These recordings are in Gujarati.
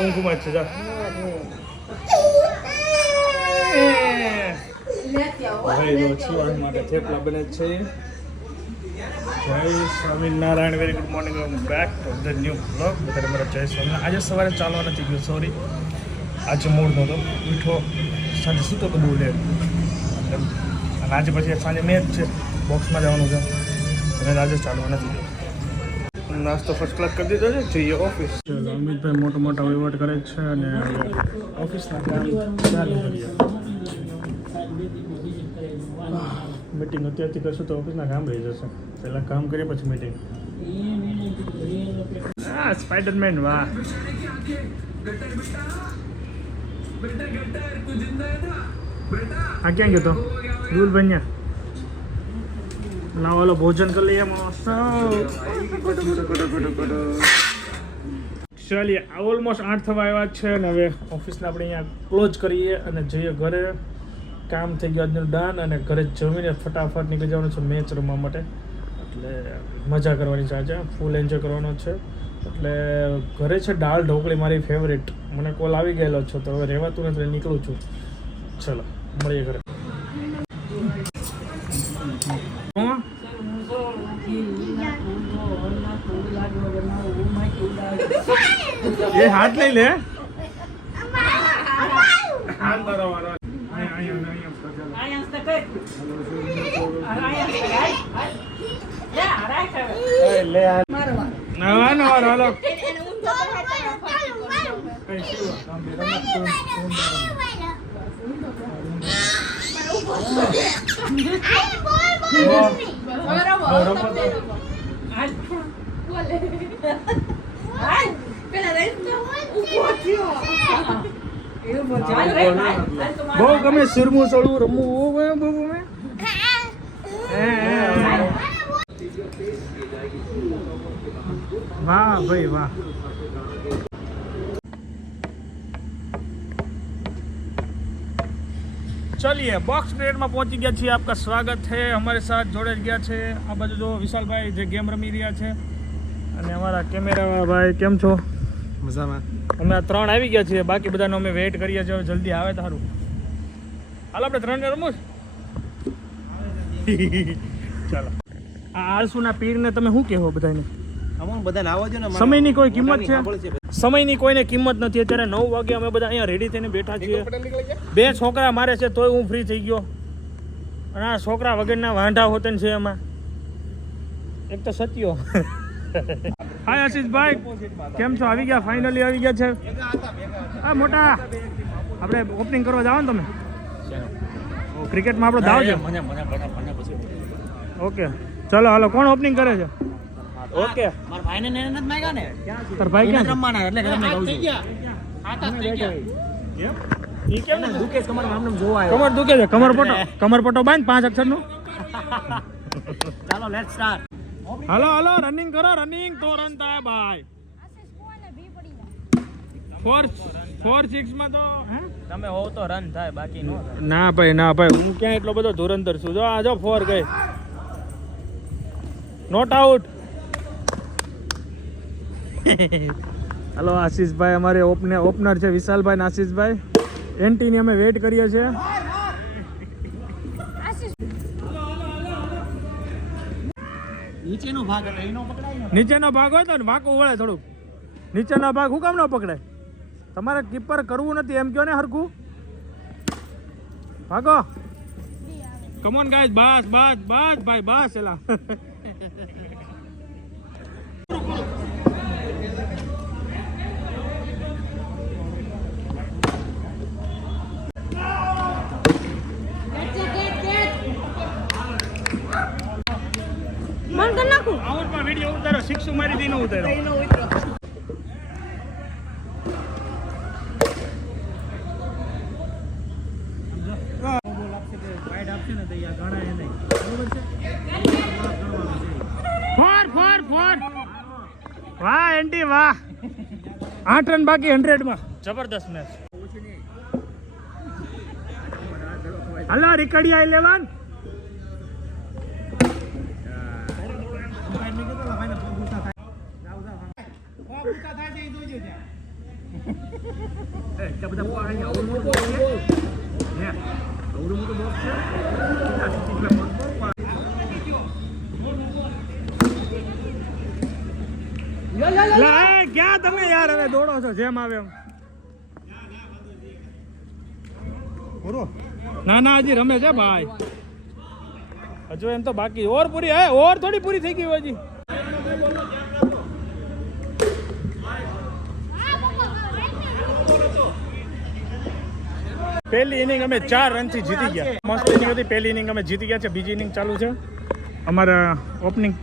ઊંઘમાં છે જા ભાઈ છીવાણ માટે થેપલા બને છે. જય Swaminarayan. Very good morning. Back to the new blog. બધાને મારા જય સ્વામિનારાયણ. આજે સવારે ચાલવા નથી ગયો, સોરી. આજે મૂડ નહોતો મીઠો, સાંજે સૂતો તો બહુ લેટ. અને આજે પછી સાંજે મેચ છે, બોક્સમાં જવાનું છે, અને આજે ચાલવા નથી ગયો. નાસ્તો ફર્સ્ટ ક્લાસ કરી દીધો છે, જઈએ ઓફિસ. અમિતભાઈ મોટા મોટા વહીવટ કરે છે અને ઓફિસના કામ ચાલુ કરીએ. મીટિંગ અત્યારથી કરશું તો ઓફિસના કામ રહી જશે. પહેલાં કામ કરીએ પછી મીટિંગ. હા, સ્પાઈડરમેન, વાહ. આ ક્યાં ગયો તો રૂલ બન્યા? ના ઓલો ભોજન કરી લઈએ. ચાલીએ, ઓલમોસ્ટ 8 થવા આવ્યા છે અને હવે ઓફિસને આપણે અહીંયા ક્લોઝ કરીએ અને જઈએ ઘરે. કામ થઈ ગયું આજનું ડન અને ઘરે જમીને ફટાફટ નીકળી જવાનું છે મેચ રમવા માટે. એટલે મજા કરવાની છે આજે, ફૂલ એન્જોય કરવાનો છે. એટલે ઘરે છે દાળ ઢોકળી, મારી ફેવરેટ. મને કોલ આવી ગયેલો છે તો હવે રહેવાતું નથી, નીકળું છું. ચલો મળીએ ઘરે. એ હાથ લઈ લે. હાથ બરાબર. બહુ ગમે સુરમું સળું રમવું. વાહ ભાઈ વાહ. चलिए बॉक्स क्रिकेट में पहुंची गया છીએ. आपका स्वागत है. हमारे साथ जोड़े ગયા છે આ બાજુ જો વિશાલભાઈ જે ગેમ રમી રહ્યા છે અને અમારા કેમેરા ભાઈ. કેમ છો? મજામાં. અમે આ 3 આવી ગયા છીએ, બાકી બધાનો અમે વેઇટ કરીએ છીએ. જલ્દી આવે તો સારું. હાલો આપણે 3 ને રમવું. ચાલો. આ આળસુના પીરને તમે શું કહેવો બધાને? બધાને આવો છો ને. સમયની કોઈ કિંમત છે? સમયની કોઈને કિંમત નથી. અત્યારે 9 વાગે અમે બધા અહીંયા રેડી થઈને બેઠા છીએ. 2 છોકરા મારે છે તોય હું ફ્રી થઈ ગયો. અને આ છોકરા વગરના વાંઢા હોતન છે એમાં. એક તો સત્યો. હાય આશીષભાઈ, કેમ છો? આવી ગયા, ફાઇનલી આવી ગયા છે. હા મોટા, આપણે ઓપનિંગ કરવા જાઓ ને તમે ક્રિકેટમાં? આપણો દાવ છે. ઓકે ચલો હાલો. કોણ ઓપનિંગ કરે છે? ઓકે મારા ભાઈને ને નથી માંગ્યા ને. તાર ભાઈ ક્યાં રમવાના? એટલે કે તમને કહું છું. ઈ કેમ ને દુખે કમર? આમને જોવા આવ્યો. કમર દુખે છે. કમર પટો બાંધ 5 અક્ષરનું. ચાલો let's start. Hello hello running કરો. રનિંગ તો રન થાય ભાઈ. 4-6 માં તો હે તમે હોવ તો રન થાય, બાકી નો થાય. ના ભાઈ ના ભાઈ, હું ક્યાં એટલો બધો ધુરંધર છું. જો આ જો 4 ગઈ. Not out. હલો આશીષભાઈ, અમારે ઓપનર છે વિશાલભાઈ ને આશીષભાઈ. એન્ટીની અમે વેઇટ કરીએ છીએ. નીચેનો ભાગ હતો એનો પકડાય. નીચેનો ભાગ હોય તો ને વાંકો વળે થોડુંક. નીચેનો ભાગ હું કામ ન પકડાય? તમારે કીપર કરવું નથી એમ કહો ને હરખું. ભાગો. Come on guys. બસ બસ બસ ભાઈ બસ. એલા આઉટમાં વિડિયો ઉતારો. 6 મારી દીનો ઉતારો. વાહ એન્ટી વાહ. 8 રન બાકી 100 માં. જબરદસ્ત મેચ. હલો રીકડિયા 11. એટલા બધા પાણી આવડું મોટું બોક્સ છે હે આવડું મોટું બોક્સ છે ક્યાં તમે યાર હવે દોડો છો જેમ આવે એમ ના ના હજી રમે છે ભાઈ હજુ એમ તો બાકી ઓર પૂરી હે ઓર થોડી પૂરી થઈ ગઈ હજી પહેલી ઇનિંગ અમે 4 રનથી જીતી ગયા મસ્ત ઇનિંગ હતી પહેલી ઇનિંગ અમે જીતી ગયા છે બીજી ઇનિંગ ચાલુ છે અમારા ઓપનિંગ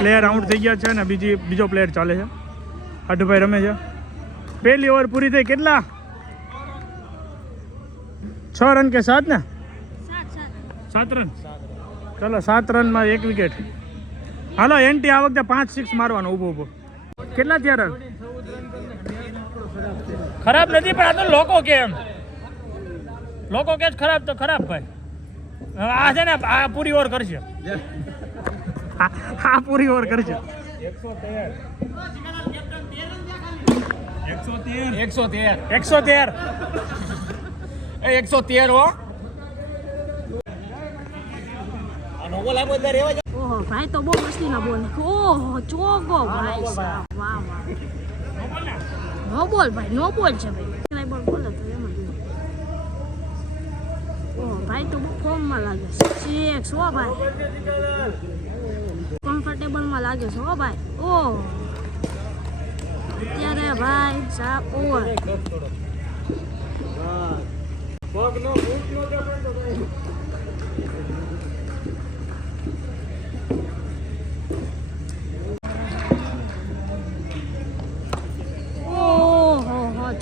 પ્લેયર આઉટ થઈ ગયા છે અને બીજો પ્લેયર ચાલે છે અડભાઈ રમે છે પહેલી ઓવર પૂરી થઈ કેટલા 6 રન કે 7 ને 7 રન ચલો 7 રનમાં 1 વિકેટ હાલો એન્ટી આ વખતે 5-6 મારવાનો ઊભો કેટલા થયા રન ખરાબ નથી પણ આ તો લોકો કે એમ લોકો કે ખરાબ તો ખરાબ ભાઈ આ છે ને આ પૂરી ઓવર કરશે આ પૂરી ઓવર કરશે 113 હો ઓહો ભાઈ તો બહુ મસ્તીના બોલ ઓહો ચોગો ભાઈ સાહેબ વાહ વાહ નો બોલ ભાઈ નો બોલ છે ભાઈ બોલ બોલે તો એમાં ઓહો ભાઈ તો બહુ ફોર્મમાં લાગે છે 6 હો ભાઈ કમ્ફર્ટેબલમાં લાગે છે હો ભાઈ ઓહ અત્યારે ભાઈ સાહેબ ઓવર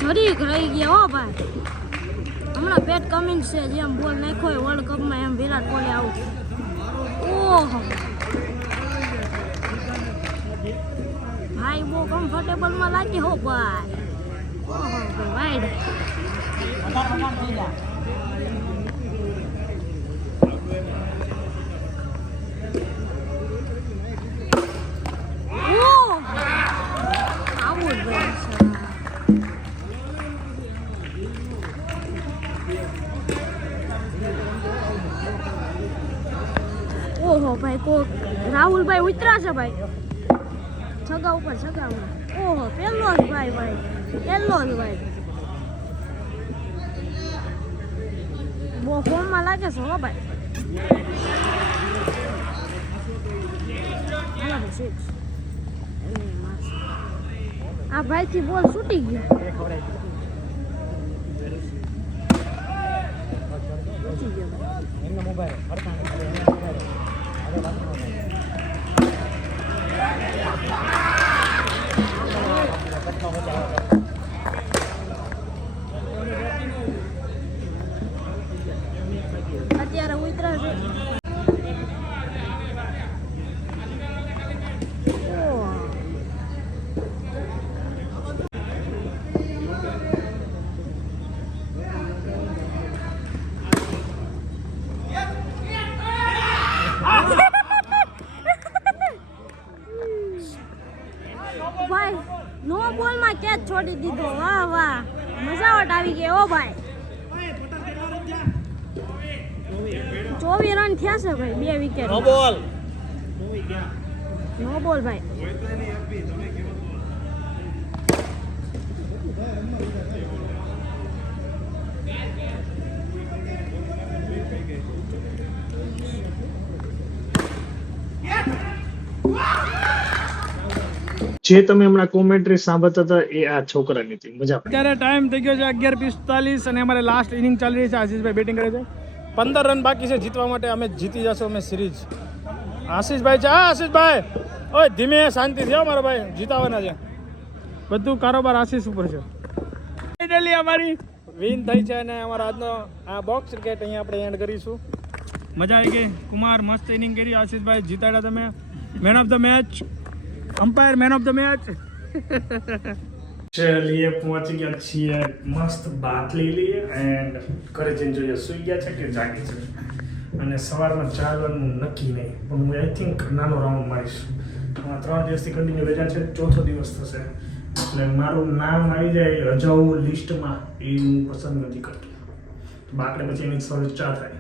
જરીક રહી ગયા હો ભાઈ હમણાં પેટ કમિન્સ છે જેમ બોલ નાખ્યો હોય વર્લ્ડ કપમાં એમ વિરાટ કોહલી આવું ઓહો ભાઈ બહુ કમ્ફર્ટેબલમાં લાગે હો ભાઈ ઓહો ભાઈ આવું જ ભાઈ ઓહો ભાઈ કોક રાહુલભાઈ ઉતરા છે ભાઈ છગા ઉપર છગા ઓહો પહેલો જ ભાઈ પહેલો જ ભાઈ બહુ ફોર્મમાં લાગે છે હો ભાઈ આ ભાઈથી બોલ છૂટી ગયો અત્યારે ઉતરા છે ભાઈ નો બોલ માં કેચ છોડી દીધો વાહ વાહ મજાવટ આવી ગઈ ઓ ભાઈ 24 રન થયા છે ભાઈ 2 વિકેટ નો બોલ ભાઈ જે તમે હમણાં કોમેન્ટ્રી સાંભળતા હતા એ આ છોકરાની હતી મજા અત્યારે ટાઈમ થઈ ગયો છે 11:45 અને અમારે લાસ્ટ ઇનિંગ ચાલી રહી છે આશીષભાઈ બેટિંગ કરે છે 15 રન બાકી છે જીતવા માટે અમે જીતી જશું અમે સિરીઝ આશીષભાઈ છે આશીષભાઈ ઓય ધીમે શાંતિથી હો મારો ભાઈ જીતાવાના છે બધું કારોબાર આશીષ ઉપર છે ફાઇનલી અમારી વિન થઈ છે અને અમારા આજનો આ બોક્સ ક્રિકેટ અહીંયા આપણે એન્ડ કરીશું મજા આવી ગઈ કુમાર મસ્ત ઇનિંગ કરી આશીષભાઈ જીતાડ્યા તમે man of the match umpire man of the match चलिए पहुंच ગયા છીએ મસ્ત બાથ લઈ લઈએ એન્ડ ઘરે જઈને જોઈએ સુઈ ગયા છે કે જાગી છે અને સવારમાં ચાલવાનું નક્કી નહીં પણ હું આઈ થિંક નાનો રાઉન્ડ મારીશ 3 દિવસથી કન્ટિન્યુ રજા છે ચોથો દિવસ થશે એટલે મારું નામ આવી જાય રજાઓ લિસ્ટમાં એ હું પસંદ નથી કરતો. બાકડે પછી એની ચર્ચા થાય.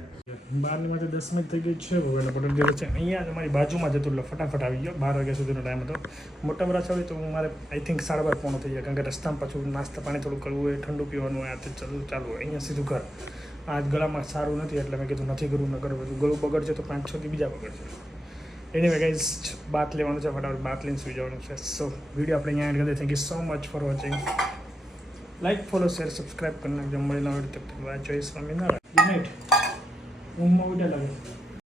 12 માંથી 10 મિનિટ થઈ ગઈ છે. ભગવાનનો પટેલ ગયો છે અહીંયા જ અમારી બાજુમાં જતું એટલે ફટાફટ આવી ગયો. 12 વાગ્યા સુધીનો ટાઈમ હતો. મોટા વરાછા હોય તો હું મારે આઈ થિંક 12:30 પોણો થઈ જાય, કારણ કે રસ્તામાં પાછું નાસ્તા પાણી થોડું કરવું હોય, ઠંડુ પીવાનું હોય, આ તે ચાલુ હોય. અહીંયા સીધું ઘર. આજ ગળામાં સારું નથી એટલે મેં કીધું નથી કરવું, ન કરવું. બધું ગળું બગડશે તો 5-6 દી બીજા બગડશે. એનીવે ગાઈઝ, બાથ લેવાનું છે, ફટાફટ બાથ લઈને સુઈ જવાનું છે. સો વિડીયો આપણે અહીંયા એન્ડ કરી દઈએ. Thank you so much for watching. Like, follow, share, subscribe કરી નાખજો. મળીને હવે તક જય સ્વામિનારાયણ. Good night. ઊંઘમાં ઉઠ્યા લાગે.